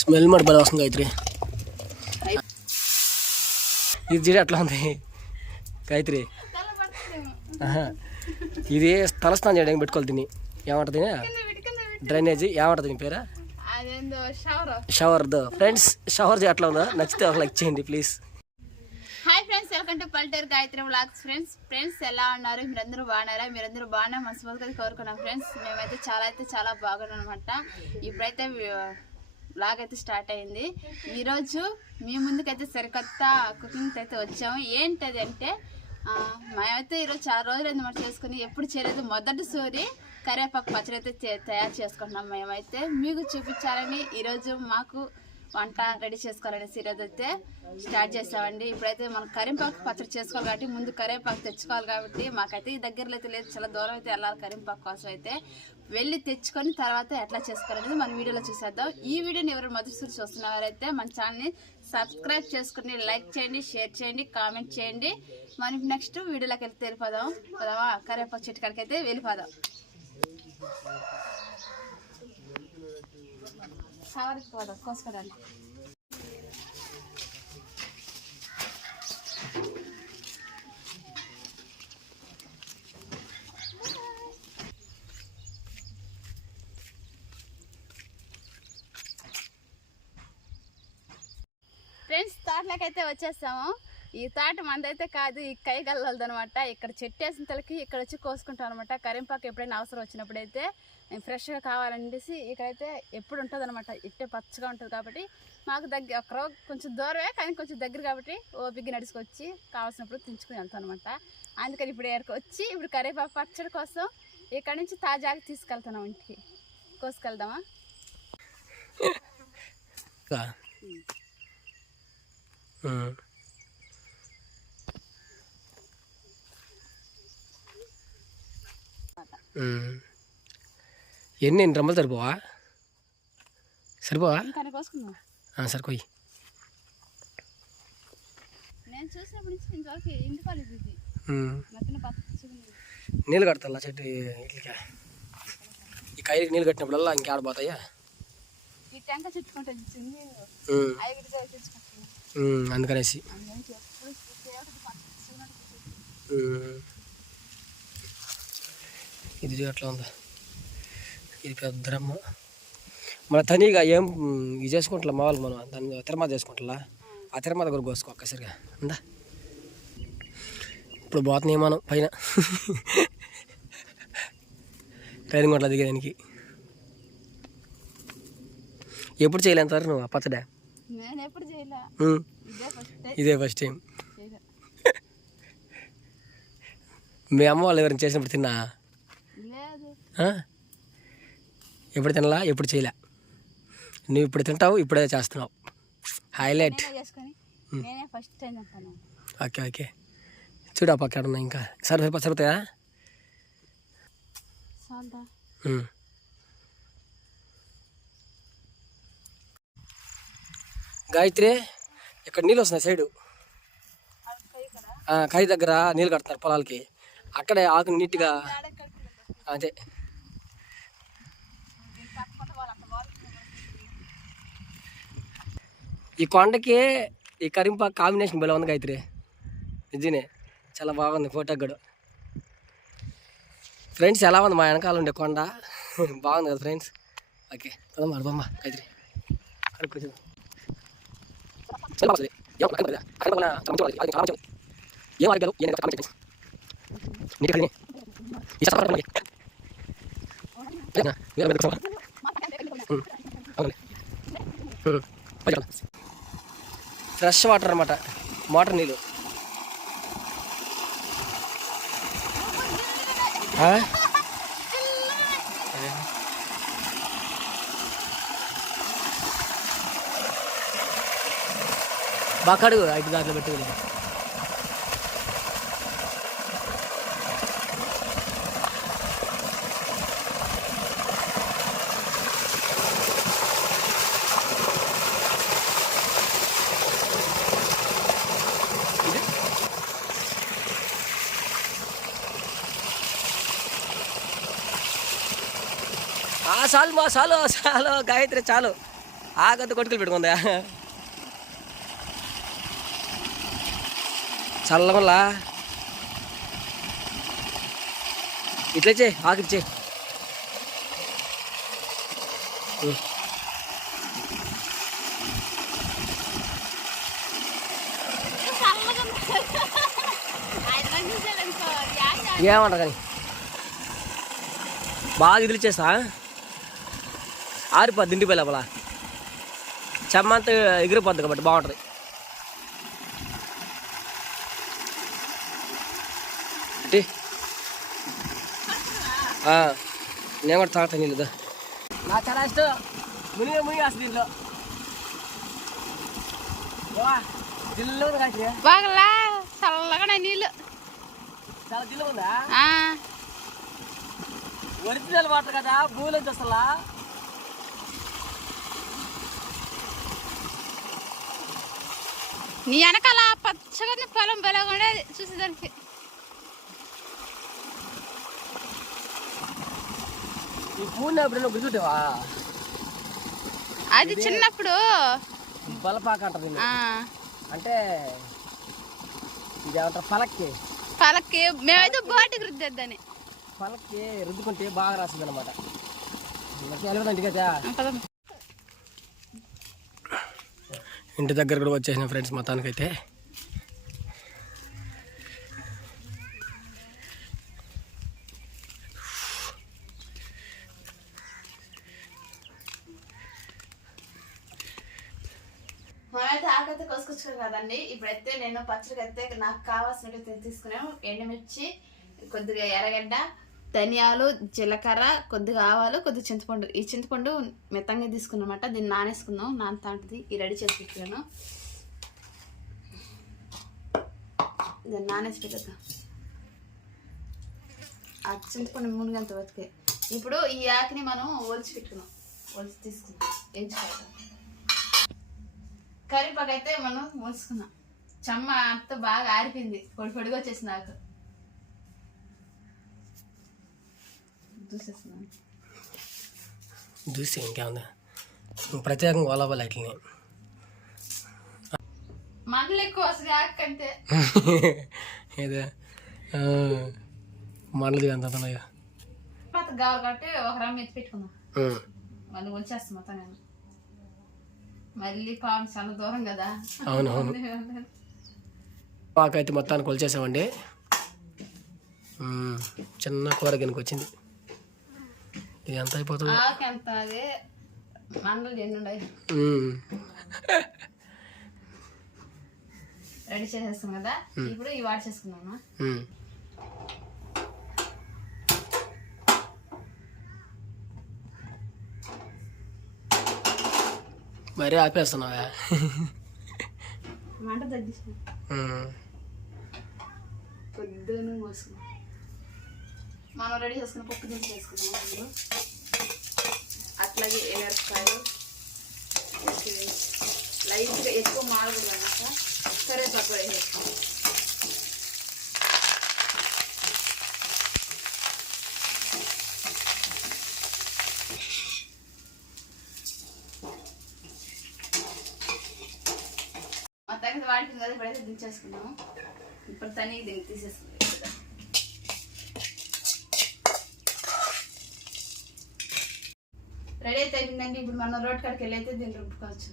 Smell మరి బలం వస్తుంది గాయత్రి. ఇది చూడు అట్లా ఉంది? గాయత్రి. ఇది తలస్నానం చేయడానికి పెట్టుకోవాలి తిని ఏమంటుంది డ్రైనేజీ. ఏమంటుంది నీ పేరా? అదేందో షవర్. షవర్ దో. ఫ్రెండ్స్ షవర్ అట్లా ఉందా? నచ్చితే ఒక లైక్ చేయండి please. Hi friends welcome to Palteru Gayatri vlogs. Friends friends ఎలా ఉన్నారు? మీరందరూ బాగున్నారా? మీరందరూ బాగున్నా మనస్ఫూర్తిగా కోరుకున్నాం. ఫ్రెండ్స్ మేమైతే చాలా అయితే చాలా బాగున్నాం అనమాట ఇప్పుడైతే బ్లాగ్ అయితే స్టార్ట్ అయింది. ఈరోజు మీ ముందుకైతే సరికొత్త కుకింగ్ అయితే వచ్చాము. ఏంటది అంటే మేమైతే ఈరోజు చాలా రోజులు అయింది మనం చేసుకుని. ఎప్పుడు చేయలేదు. మొదటి సూరి కరివేపాకు పచ్చడి అయితే తయారు చేసుకుంటున్నాం మేమైతే. మీకు చూపించాలని ఈరోజు మాకు వంట రెడీ చేసుకోవాలనే సీరియస్ అయితే స్టార్ట్ చేసామండి. ఇప్పుడైతే మనం కరింపాకు పచ్చడి చేసుకోవాలి కాబట్టి ముందు కరివేపాకు తెచ్చుకోవాలి కాబట్టి మాకైతే ఈ దగ్గరలో అయితే లేదు చాలా దూరం అయితే వెళ్ళాలి కరింపాకు కోసం అయితే. వెళ్ళి తెచ్చుకొని తర్వాత ఎట్లా చేసుకోవాలనేది మన వీడియోలో చూసేద్దాం. ఈ వీడియోని ఎవరు మొదటిసారి చూస్తున్నవారైతే మన ఛానల్ని సబ్స్క్రైబ్ చేసుకుని లైక్ చేయండి షేర్ చేయండి కామెంట్ చేయండి. మనం నెక్స్ట్ వీడియోలోకి వెళ్తే వెళ్ళిపోదాం పోదామా కరివేపాకు చెట్టు కాడికి అయితే వెళ్ళిపోదాం. సవరికి పోదాం కోసుకోవడానికి ఫ్రెండ్స్ తోటలోకి అయితే వచ్చేస్తాము ఈ తోట మందైతే కాదు ఈ కై అనమాట ఇక్కడ చెట్టు వేసిన తలకి ఇక్కడ వచ్చి కోసుకుంటాం అనమాట. కరింపాకు ఎప్పుడైనా అవసరం వచ్చినప్పుడు అయితే ఫ్రెష్గా కావాలనేసి ఇక్కడైతే ఎప్పుడు ఉంటుంది అనమాట ఇట్టే పచ్చగా ఉంటుంది కాబట్టి మాకు దగ్గర ఒక కొంచెం దూరమే కానీ కొంచెం దగ్గర కాబట్టి ఓపిక నడుచుకొచ్చి కావాల్సినప్పుడు తెంచుకుని వెళ్తాం అనమాట అందుకని ఇప్పుడు ఎక్కడికి వచ్చి ఇప్పుడు కరివేపాకు పచ్చడి కోసం ఇక్కడ నుంచి తాజాగా తీసుకెళ్తున్నాం ఇంటికి కోసుకెళ్దామా? ఎన్ని ఎన్ని రమ్మలు సరిపోవా? సరిపోవా? ఇంకా సరిపోయి. నీళ్ళు కడతా చెట్టు ఇట్లకి? ఈ కాయలకి నీళ్ళు కట్టినప్పుడల్లా ఇంకేడ పోతాయా? ఈ టెంక చుట్టుకుంటే చిన్ని ఉమ్. ఐదుగా తెచ్చుకుంటున్నాను ఉమ్, అందుకనేసి అందుకని ఎప్పుడు దేవుడికి పచ్చగా ఉంటుంది. ఉమ్. ఇది అట్లా ఉందా. ఇది పెద్ద రమ్మ మన తనీగా ఏం ఇది చేసుకుంటా మామూలు మనం? దాన్ని తిరుమల చేసుకుంటా ఆ తిరుమల దగ్గర కోసుకో ఒక్కసారిగా. ఉందా? ఇప్పుడు పోతున్నాయి మనం పైన. ట్రైనింగ్ కొట్ల దిగడానికి ఎప్పుడు చేయలేంతారు నువ్వు ఆ పచ్చడా? ఇదే ఫస్ట్ టైం ఇదే ఫస్ట్ టైం చేయలే. మీ అమ్మ వాళ్ళు ఎవరైనా చేసినప్పుడు తిన్నా? ఎప్పుడు తినలా ఎప్పుడు చేయలే? నువ్వు ఇప్పుడు తింటావు ఇప్పుడే చేస్తున్నావు. Highlight okay okay. చూడు ఆ పక్క ఉన్నాయి ఇంకా. సరే సరిపో సరిపోతాయా. గాయత్రి ఇక్కడ నీళ్ళు వస్తున్నాయి సైడు. కాయి దగ్గర నీళ్ళు కడతారు పొలాలకి. అక్కడే ఆకు నీట్గా అదే. ఈ కొండకి ఈ కరింపాకు కాంబినేషన్ భలే ఉంది గాయత్రి. నిజమే. చాలా బాగుంది ఫోటో కూడా. ఫ్రెండ్స్ ఎలా ఉంది? మా వెనకాల ఉండే కొండ. బాగుంది కదా ఫ్రెండ్స్ ఓకే పదమ్మా అడుబమ్మ గాయత్రి. ఏం ఫ్రెష్ వాటర్ అనమాట మోటార్ నీళ్ళు. ఆ? బాగా కడుగు ఐదు దాంట్లో పెట్టుకుని ఆ చాలు మా చాలు చాలు గాయత్రి చాలు. ఆగంత కొట్టుకుని పెట్టుకుందా? చల్లగొల్లా ఇట్లా చే ఆకిచ్చే ఏమంట కానీ? బాగా ఇదిలిచ్చేస్తా ఆరిపోద్ది ఇంటికి లోపల చెమ్మంతా ఎగిరిపోద్ది కాబట్టి బాగుంటుంది. నేను కూడా తాగుతాను నీళ్ళు నాకు చాలా ఇష్టం. మునిగి మునిగి వస్తుంది దీంట్లో. బాగలా? చల్లగానే నీళ్ళు. చాలా జిల్లు ఉందా? ఒరిజినల్ వాటర్ కదా భూమిలో నుంచి నీ వెనకాల పచ్చగా పొలం ఉండేది చూసేదానికి. అది చిన్నప్పుడు. బలపాక అంటారు అంటే ఇది ఏమంటారు పలక్కి. పలకి మేమైతే బోటికి రుద్దేద్దని పలక్కి రుద్దుకుంటే బాగా రాసింది అనమాట ఇంటికి అయితే పదం ఇంటి దగ్గర కూడా వచ్చేసిన ఫ్రెండ్స్ మొత్తానికైతే. మనమైతే ఆకైతే కోసుకొచ్చుకోం కదండి. ఇప్పుడైతే నేను పచ్చడికి అయితే నాకు కావాల్సినట్టు తీసుకున్నాను ఎండుమిర్చి కొద్దిగా ఎర్రగడ్డ ధనియాలు జీలకర్ర కొద్దిగా ఆవాలు కొద్దిగా చింతపండు. ఈ చింతపండు మెత్తంగా తీసుకున్నమాట. దీన్ని నానేసుకుందాం. నానతాంటిది ఉంటుంది ఈ రెడీ చేసి పెట్టాను. దాన్ని నానేసి పెట్టేద్దాం ఆ చింతపండు మునిగంత బతికే ఇప్పుడు ఈ యాక్ని మనం ఒలిచి పెట్టుకున్నాం. ఒలిచి తీసుకున్నాం ఎంచుకోవాలి కరివేపాకు అయితే మనం మోసుకున్నాం చెమ్మ అంత బాగా ఆరిపోయింది. పొడి పొడిగా వచ్చేసింది నాకు చూసేస్తున్నాను చూసి ఇంకేముంది? ప్రత్యేకంగా ఓలవాలి వాటిని మంటలు ఎక్కువ ఏదే? మండలి ఎంత ఉన్నాయో పాత కావాలి కాబట్టి ఒక రమ్మ ఎత్తి పెట్టుకుందాం. మళ్ళీ వచ్చేస్తాం మొత్తం నేను. మళ్ళీ పాము చాలా దూరం కదా. అవును అవును పాకైతే మొత్తానికి కొలిచేసామండి. చిన్న కూర వచ్చింది ఇది ఎంత అయిపోతుంది. ఎంత అదే మండలు ఎన్ని ఉన్నాయి. రెడీ చేసేస్తాం కదా? ఇప్పుడు ఇవి వాడి చేసుకున్నామా మ్మ్. మరీ ఆపేస్తున్నావా? మంట మ్మ్. పొద్దున్న పోసుకున్నాం మనం రెడీ చేసుకున్న పప్పు దించి చేసుకున్నాం ఇప్పుడు. అట్లాగే ఎనర్కాయలు లైట్గా ఎక్కువ మాడకూడదు అన్నమాట. కరేపాకు కూడా వేసేస్తాం మా తగ్గితే వాడిపోయింది కదా ఇప్పుడైతే దించేసుకున్నాము ఇప్పుడు తని దీన్ని తీసేసుకుంది రెడీ అయితే అయిపోయిందండి ఇప్పుడు మనం రోడ్ కాడికి వెళ్ళి అయితే దీన్ని రుబ్బుకోవచ్చు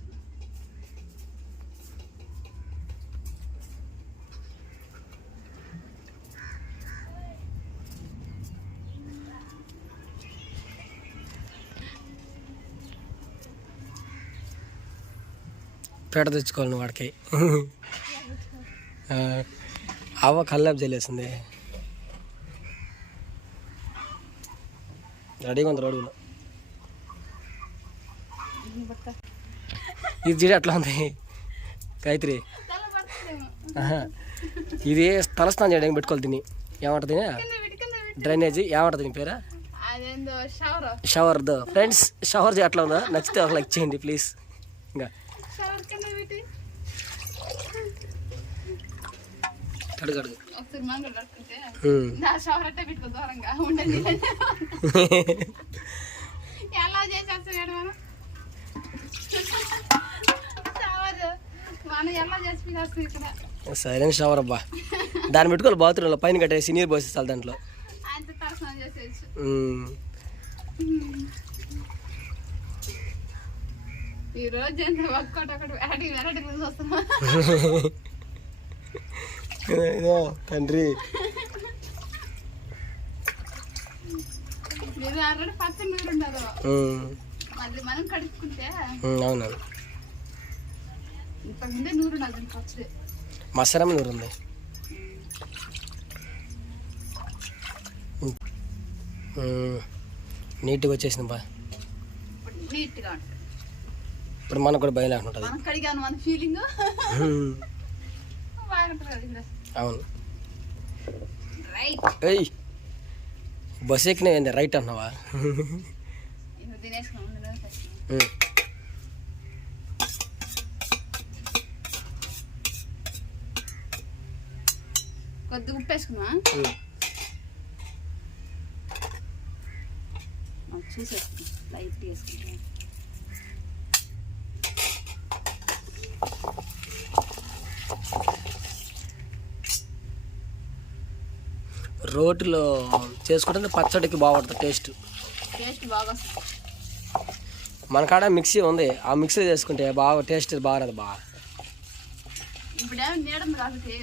పేట తెచ్చుకోవాలి వాడికి. అవ్వ కల్లాబ్ చల్లేసింది రెడీగా ఉంది రోడ్డులో. ఇది చూడు ఎట్లా ఉంది? గాయత్రి. ఇది తలస్నానం చేయడానికి పెట్టుకోవాలి తిని ఏమంటుంది. డ్రైనేజీ. ఏమంటుంది నీ పేరా? షవర్. దో ఫ్రెండ్స్ షవర్ ఎట్లా ఉందా నచ్చితే ఒక లైక్ చేయండి ప్లీజ్. ఇంకా. షవర్ కింద పెట్టి కడుగు కడుగు ఒకసారి మంగళ పడుకుంటే ఉమ్. నా షవర్ అంటే పెట్టుకో దూరంగా ఉండదు ఎలా చేసేస్తాడు మనం షవర్ మనం ఎలా చేసి పిలుస్తాం ఇక్కడ సైలెంట్ షవర్ అబ్బా. దాన్ని పెట్టుకోవాలి బాత్రూంలో పైన కట్టేసి నీరు పోసేస్తాను దాంట్లో. ఇదో తండ్రి. మీరు మసరం నూరు ఉంది. నీట్గా వచ్చేసింది బా. ఇప్పుడు మనకు కూడా భయం లేకుండా అవును. ఏయ్ బస్ ఎక్కిన రైట్ అన్నావా ఇప్పుడు తినేసుకున్నాం ముందు నూనె వేసుకున్నాం. ఉమ్. కొద్దిగా ఉప్పు వేసుకున్నా ఉమ్. చూసేసుకున్నాం లైట్ వేసుకుంటాం రోటిలో చేసుకుంటే పచ్చడికి బాగుంటుంది టేస్ట్. టేస్ట్ బాగా మన కాడ మిక్సీ ఉంది. ఆ మిక్సీ చేసుకుంటే బాగా టేస్ట్ బాగుంది బాగా. ఇప్పుడేమో నీడం కాబట్టి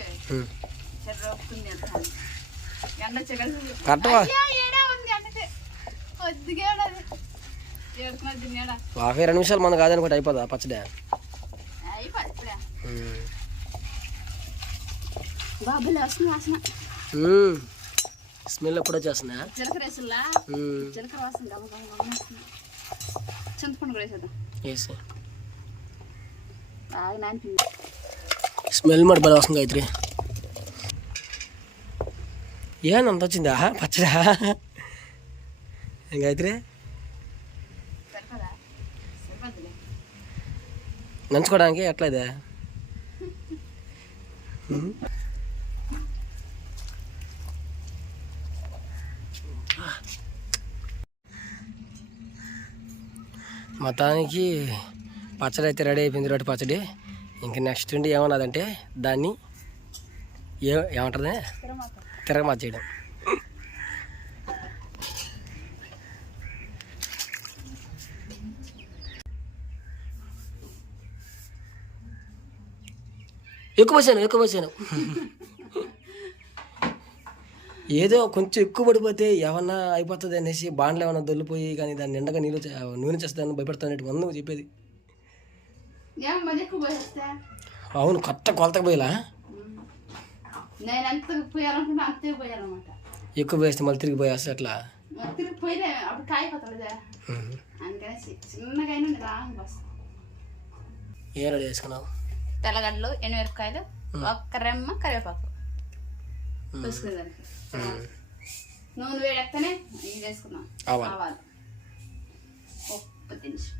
రెండు నిమిషాలు మన కాదనుకుంటే అయిపోదా పచ్చడి. స్మెల్ ఎప్పుడు నానిపింది. స్మెల్ మరి బలం వస్తుంది గాయత్రి ఏనంత వచ్చిందా పచ్చడా గాయత్రి నంచుకోవడానికి ఎట్లా మతానికి పచ్చడి అయితే రెడీ అయిపోయింది రోటి పచ్చడి ఇంక నెక్స్ట్ ఉండి ఏమన్నదంటే దాన్ని ఏ ఏమంటుంది తిరగమా చేయడం. ఎక్కువ పోసాను ఎక్కువ పోసాను. ఏదో కొంచెం ఎక్కువ పడిపోతే ఏమన్నా అయిపోతుంది అనేసి బాండ్లు ఏమన్నా దొల్లిపోయి కానీ దాన్ని నిండగా నీళ్ళు నూనె చేస్తాను భయపడతాను వంద నువ్వు చెప్పేది. అవును కొత్త కొలతకు పోయేలా? నేను ఎంత పోయాలనుకుంటే అంతే పోయాలన్నమాట. ఎక్కువ వేస్తే మళ్ళీ తిరిగి పోయేస్తే అట్లా తిరిగి పోయితే అప్పుడు కాయిపోతుందా ఉహు. అందుకనేసి చిన్నగా అయినా రాంగ్ బస్. ఏం రెడీ చేసుకున్నావు? తెల్లగడ్డలు ఎండుమిరపకాయలు ఒక్క రెమ్మ కరివేపాకు. వేసుకునేదానికి ఉమ్. నూనె వేడెత్తనే ఇది వేసుకున్నాం ఆవాలు. ఆవాలు. ఉప్పు దినుసు.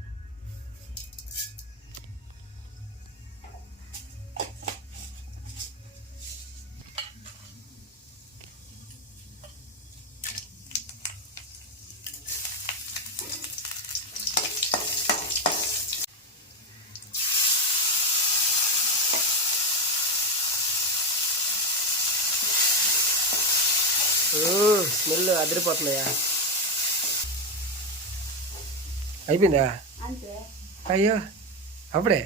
స్మెల్ అదిరిపోతున్నాయా? అయిపోయిందా? అయ్యో అప్పుడే.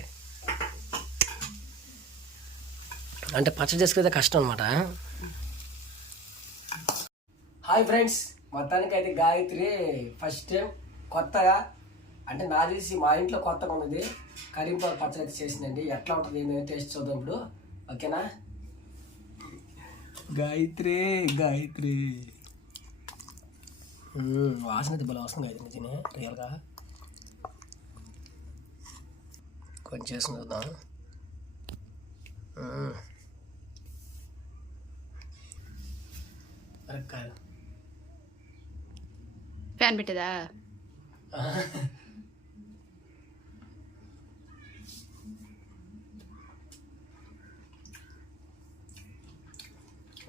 అంటే పచ్చడి చేసుకుంటే కష్టం అనమాట హాయ్ ఫ్రెండ్స్ మొత్తానికి అయితే గాయత్రి ఫస్ట్ టైం కొత్తగా అంటే నా తెలిసి మా ఇంట్లో కొత్తగా ఉన్నది. కరీంపాకు పచ్చడి అయితే చేసిందండి. ఎట్లా ఉంటుంది ఏంటో టేస్ట్ చూద్దాం ఇప్పుడు. ఓకేనా? గాయత్రి గాయత్రి. వాసన అయితే భలే వస్తుంది తినే రియల్గా. కొంచెం చేసుకుని చూద్దాం. మిరపకాయలు ప్యాన్ పెట్టేదా?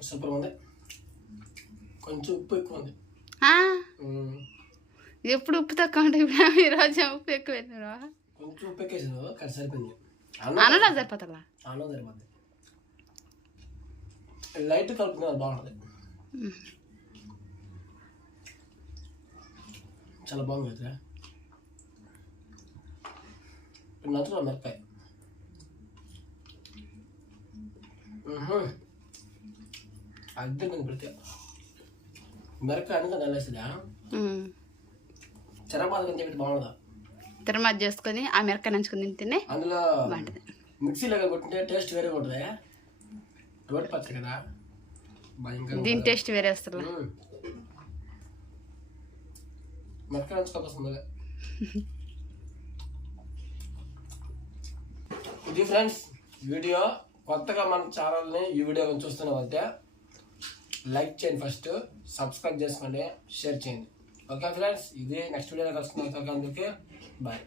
సూపర్ ఉంది. కొంచెం ఉప్పు ఎక్కువ ఉంది. ఎప్పుడు ఉప్పు తక్కువ ఉంటే ఇప్పుడు ఈరోజు ఉప్పు ఎక్కువ వేసినావా కొంచెం ఉప్పు ఎక్కేసాను కానీ సరిపోయింది. అన్నం సరిపోతుందా అన్నం లైట్ కలుపుతున్నారు బాగుంటుంది చాలా బాగుంది కదా? నచ్చున్నా మిరపకాయ? అద్దె కొంచెం పెడితే మిరపకాయ అనుకో నల్లేస్తుందా చెరపాత కొంచెం చెప్పి బాగుండదా? తిరుమల చేసుకొని ఆ మిరకాయ నంచుకొని తింటేనే అందులో బాగుంటుంది. మిక్సీలో కొట్టింటే టేస్ట్ వేరే ఉంటుంది రోటి పచ్చడి కదా? భయంకరంగా దీని టేస్ట్ వేరే వస్తుంది. మిరపకాయ నంచుకోకొస్తుంది ఇది ఫ్రెండ్స్ వీడియో కొత్తగా మన ఛానల్ని ఈ వీడియో చూస్తున్న అయితే లైక్ చేయండి ఫస్ట్. సబ్స్క్రైబ్ చేసుకోండి షేర్ చేయండి. ఓకే ఫ్రెండ్స్ ఇది నెక్స్ట్ వీడియోలో కలుసుకున్న అందుకే బాయ్